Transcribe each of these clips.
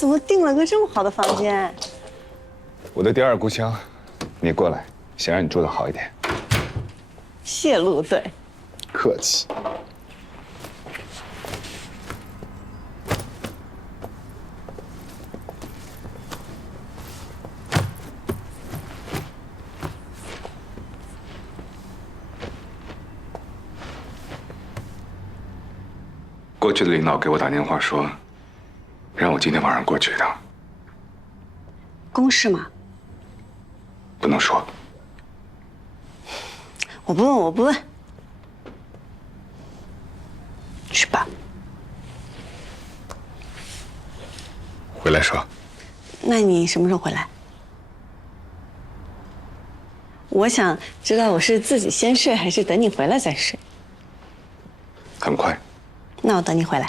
怎么订了个这么好的房间？我的第二故乡，你过来，想让你住得好一点。谢陆队，客气。过去的领导给我打电话说，让我今天晚上过去一趟。公事吗？不能说。我不问，我不问。去吧。回来说。那你什么时候回来？我想知道我是自己先睡，还是等你回来再睡。很快。那我等你回来。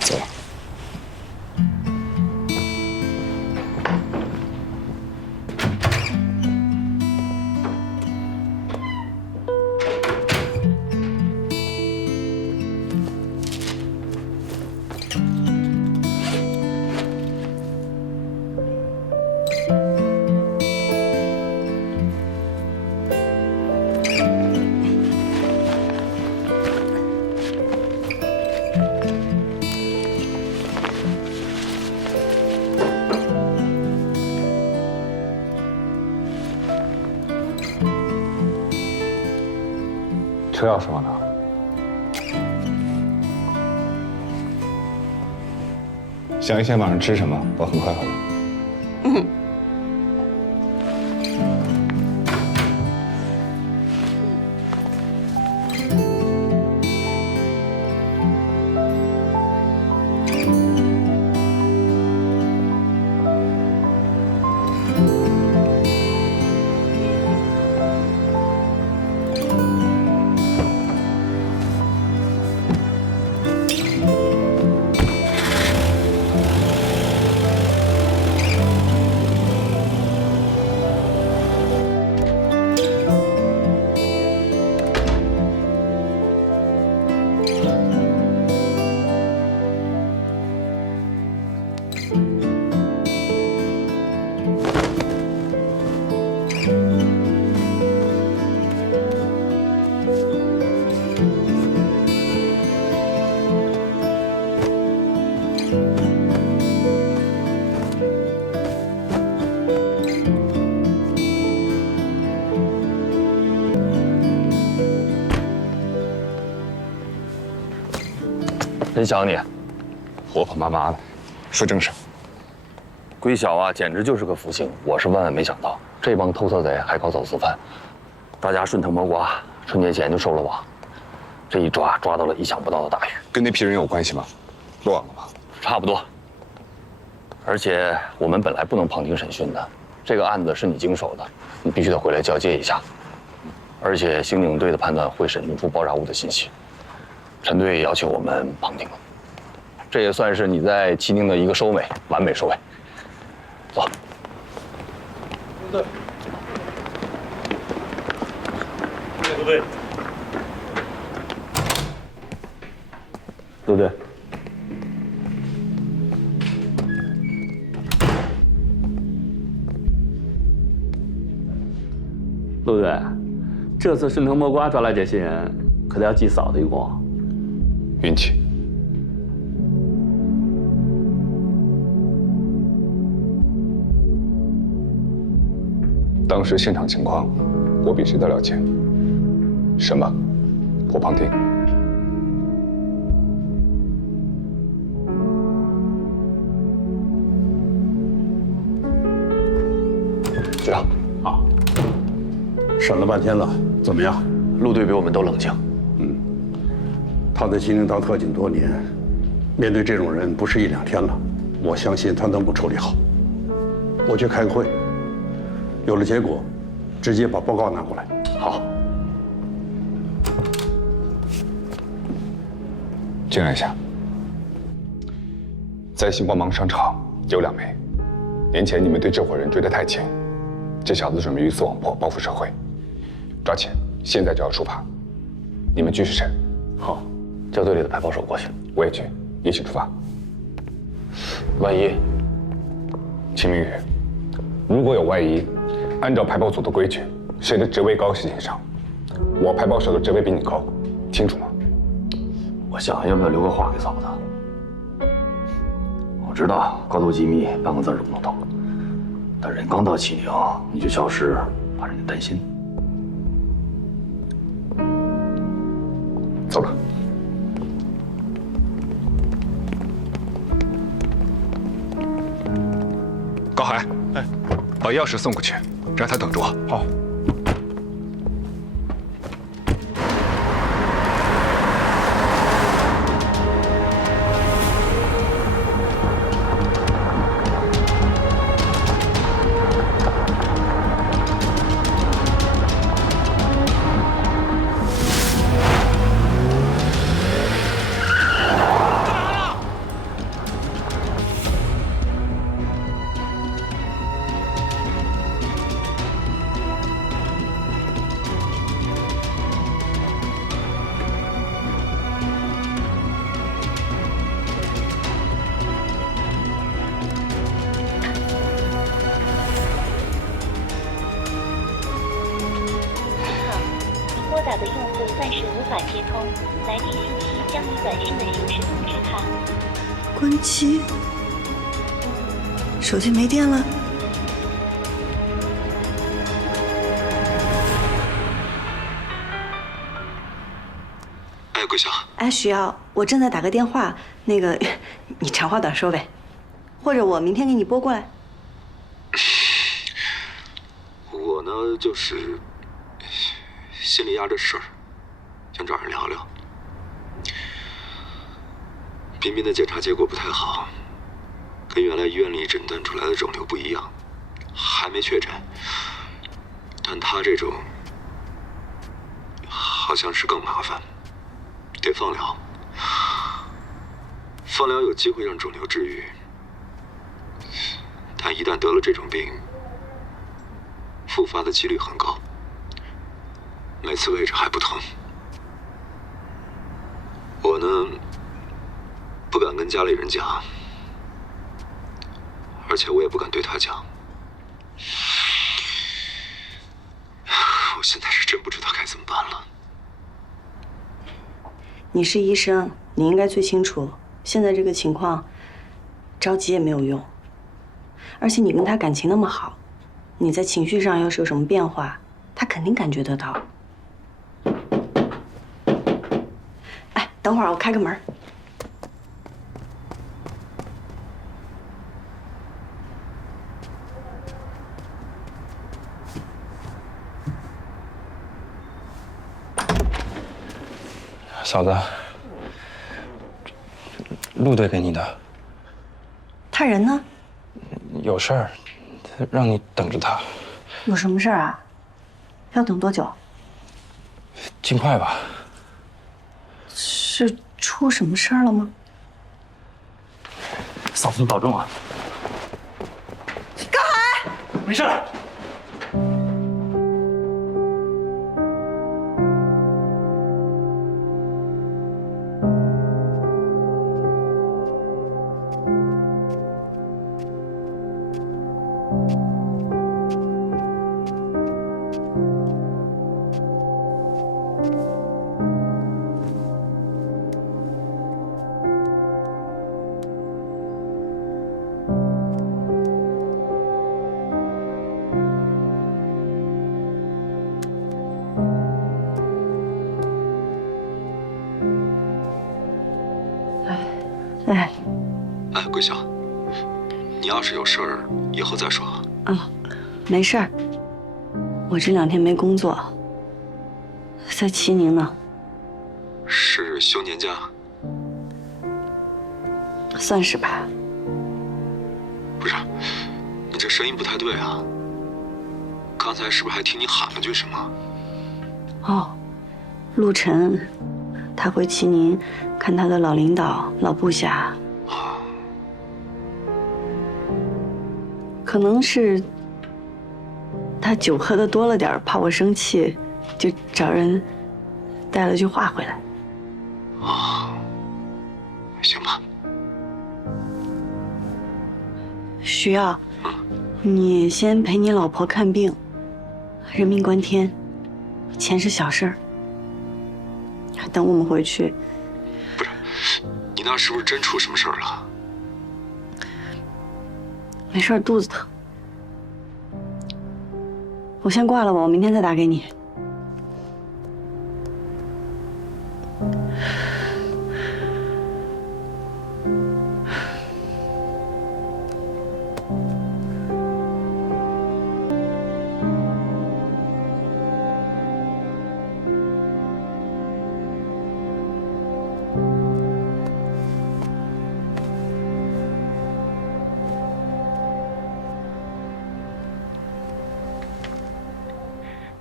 走了。车钥匙往哪？想一想晚上吃什么，我很快回来。嗯。真想你，活泼麻麻的。说正事。龟晓啊，简直就是个福星。我是万万没想到，这帮偷车贼还搞走私犯，大家顺藤摸瓜，春节前就收了网。这一抓到了意想不到的大鱼。跟那批人有关系吗？落网了吗？差不多。而且我们本来不能旁听审讯的，这个案子是你经手的，你必须得回来交接一下。而且刑警队的判断会审讯出爆炸物的信息。陈队要求我们旁听了，这也算是你在旗宁的一个收尾，完美收尾。走。对。陆队。陆队。陆队，这次顺藤摸瓜抓来这些人，可得要记嫂子一功。运气。当时现场情况，我比谁都了解。什么？我旁听。局长，好。审了半天了，怎么样？陆队比我们都冷静。他在金陵当特警多年，面对这种人不是一两天了，我相信他能够处理好。我去开个会，有了结果，直接把报告拿过来。好。进来一下。在星光芒商场有2枚，年前你们对这伙人追得太紧，这小子准备鱼死网破，报复社会，抓起，现在就要出发。你们继续审，好，叫队里的排炮手过去。我也去，一起出发。万一，秦明宇，如果有万一，按照排炮组的规矩，谁的职位高谁先上。我排炮手的职位比你高，清楚吗？我想想要不要留个话给嫂子。我知道高度机密，半个字儿都不能动。但人刚到齐宁，你就消失，怕人家担心。走吧。高海，把钥匙送过去，让他等着我。好。拨打的用户暂时无法接通，来电信息将以短信的形式通知他。关机，手机没电了。桂香。哎，徐瑶，我正在打个电话，那个，你长话短说呗，或者我明天给你拨过来。我呢，就是心里压着事儿，想找人聊聊。彬彬的检查结果不太好，跟原来医院里诊断出来的肿瘤不一样，还没确诊。但他这种好像是更麻烦，得放疗。放疗有机会让肿瘤治愈，但一旦得了这种病，复发的几率很高，每次位置还不同。我呢，不敢跟家里人讲，而且我也不敢对他讲。我现在是真不知道该怎么办了。你是医生，你应该最清楚，现在这个情况，着急也没有用。而且你跟他感情那么好，你在情绪上要是有什么变化，他肯定感觉得到。哎，等会儿我开个门。嫂子，陆队给你的。他人呢？有事儿，让你等着他。有什么事儿啊？要等多久？尽快吧。是出什么事儿了吗？嫂子，你保重啊。高海，没事。哎，桂香，你要是有事儿，以后再说。啊，没事儿。我这2天没工作，在齐宁呢。是休年假？算是吧。不是，你这声音不太对啊。刚才是不是还听你喊了句什么？哦，陆晨，他回齐宁看他的老领导、老部下。可能是他酒喝的多了点，怕我生气，就找人带了句话回来。行吗？需要。你先陪你老婆看病，人命关天，钱是小事儿。等我们回去。不是，你那是不是真出什么事儿了？没事儿，肚子疼。我先挂了吧，我明天再打给你。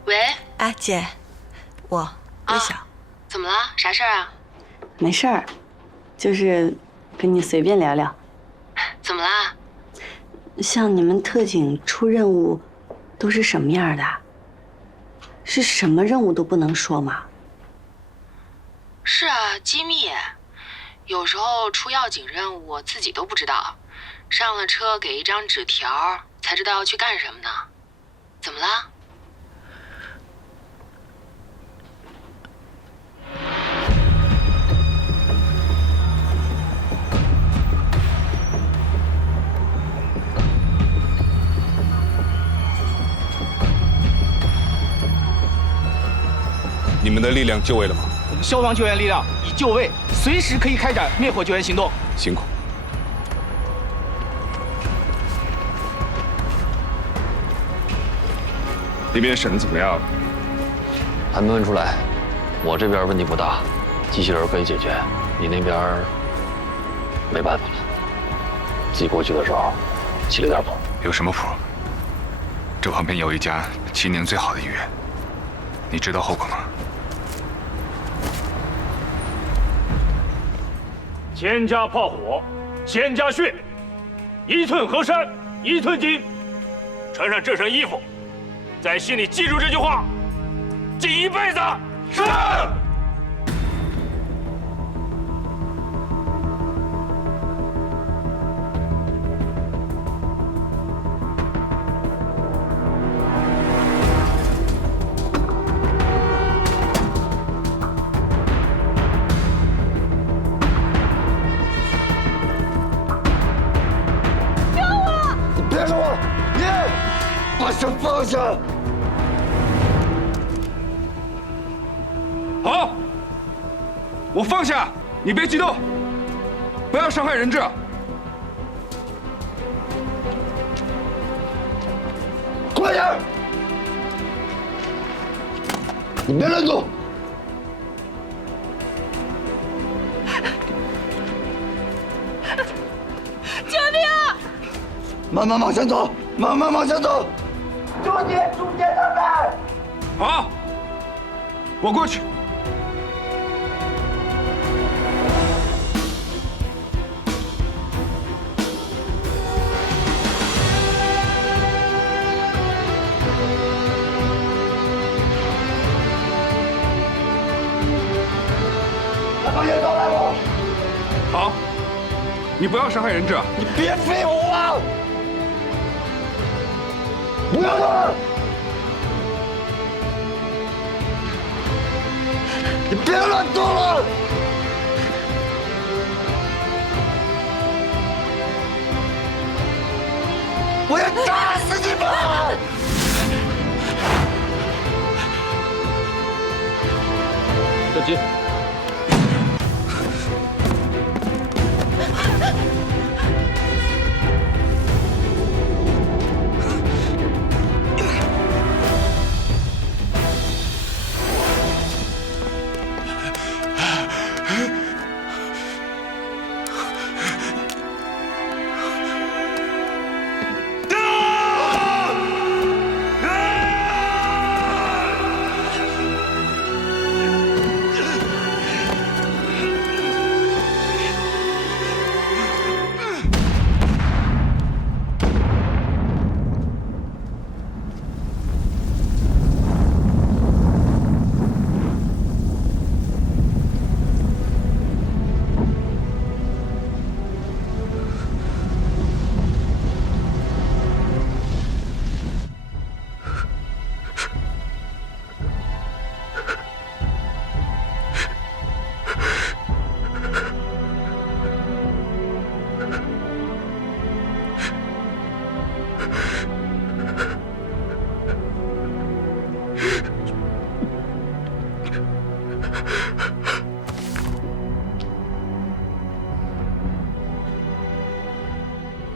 喂，哎，姐，我魏晓。怎么了？啥事儿啊？没事儿，就是跟你随便聊聊。怎么啦？像你们特警出任务，都是什么样的？是什么任务都不能说吗？是啊，机密。有时候出要紧任务自己都不知道，上了车给一张纸条，才知道要去干什么呢。怎么了？你们的力量就位了吗？我们消防救援力量已就位，随时可以开展灭火救援行动。辛苦。那边审的怎么样？还没问出来，我这边问题不大，机器人可以解决，你那边没办法了。寄过去的时候起了点谱。有什么谱？这旁边有一家7年最好的医院，你知道后果吗？千家炮火，千家血，一寸河山一寸金。穿上这身衣服，在心里记住这句话，记一辈子。是。别说我，你把手放下！好，我放下，你别激动，不要伤害人质。快点！你别乱动！救命啊！慢慢往前走，慢慢往前走。注解他们。好，我过去。把方向找来我。好，你不要伤害人质。你别废物了！不要动！你别乱动了！我要打死你们！小鸡。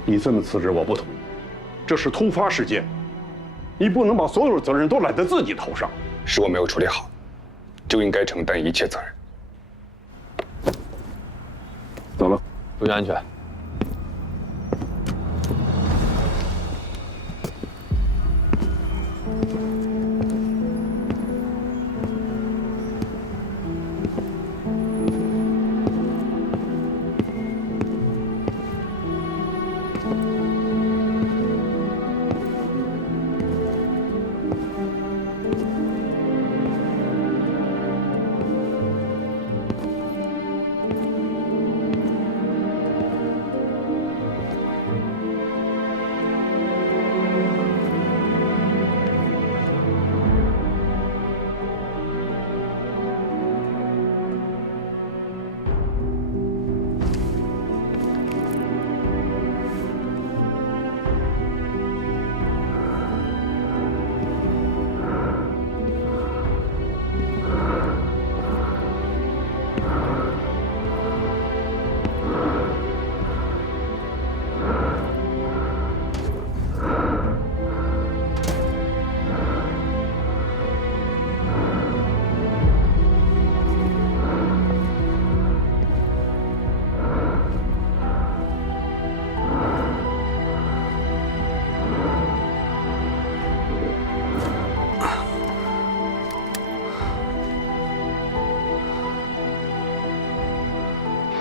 你这么辞职我不同意，这是突发事件，你不能把所有的责任都揽在自己头上。是我没有处理好，就应该承担一切责任。走了，注意安全。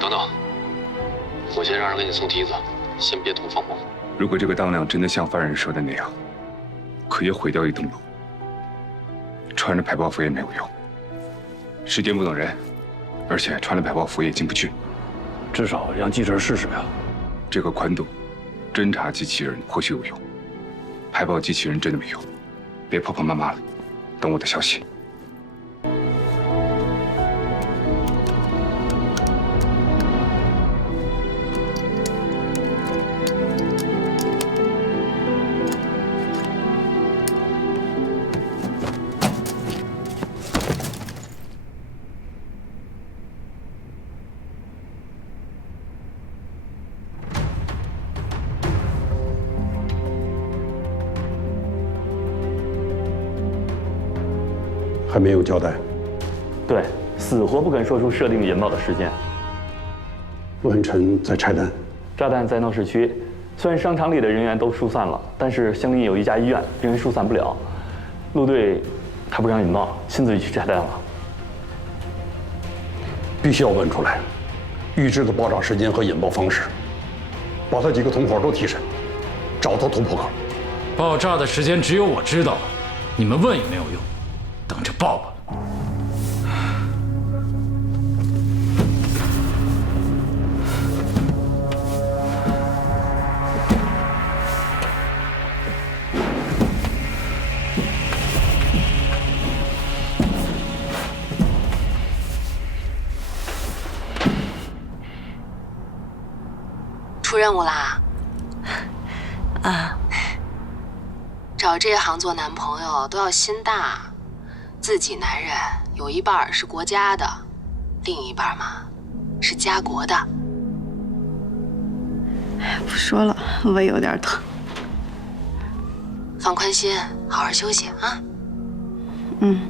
等等，我先让人给你送梯子，先别动方某。如果这个当量真的像犯人说的那样，可以毁掉一栋楼，穿着排爆服也没有用。时间不等人，而且穿了排爆服也进不去。至少让记者试试呀。这个宽度，侦察机器人或许有用，排爆机器人真的没用。别婆婆妈妈了，等我的消息。还没有交代。对，死活不肯说出设定引爆的时间。陆文晨在拆弹，炸弹在闹市区，虽然商场里的人员都疏散了，但是相邻有一家医院，人员疏散不了。陆队他不让引爆，亲自去拆弹了。必须要问出来预知的爆炸时间和引爆方式，把他几个同伙都提审，找到突破口。爆炸的时间只有我知道，你们问也没有用，等着爆吧。出任务啦？啊，找这行做男朋友都要心大，自己男人有一半是国家的，另一半嘛是家国的。不说了，胃有点疼。放宽心，好好休息啊。嗯，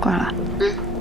挂了。嗯。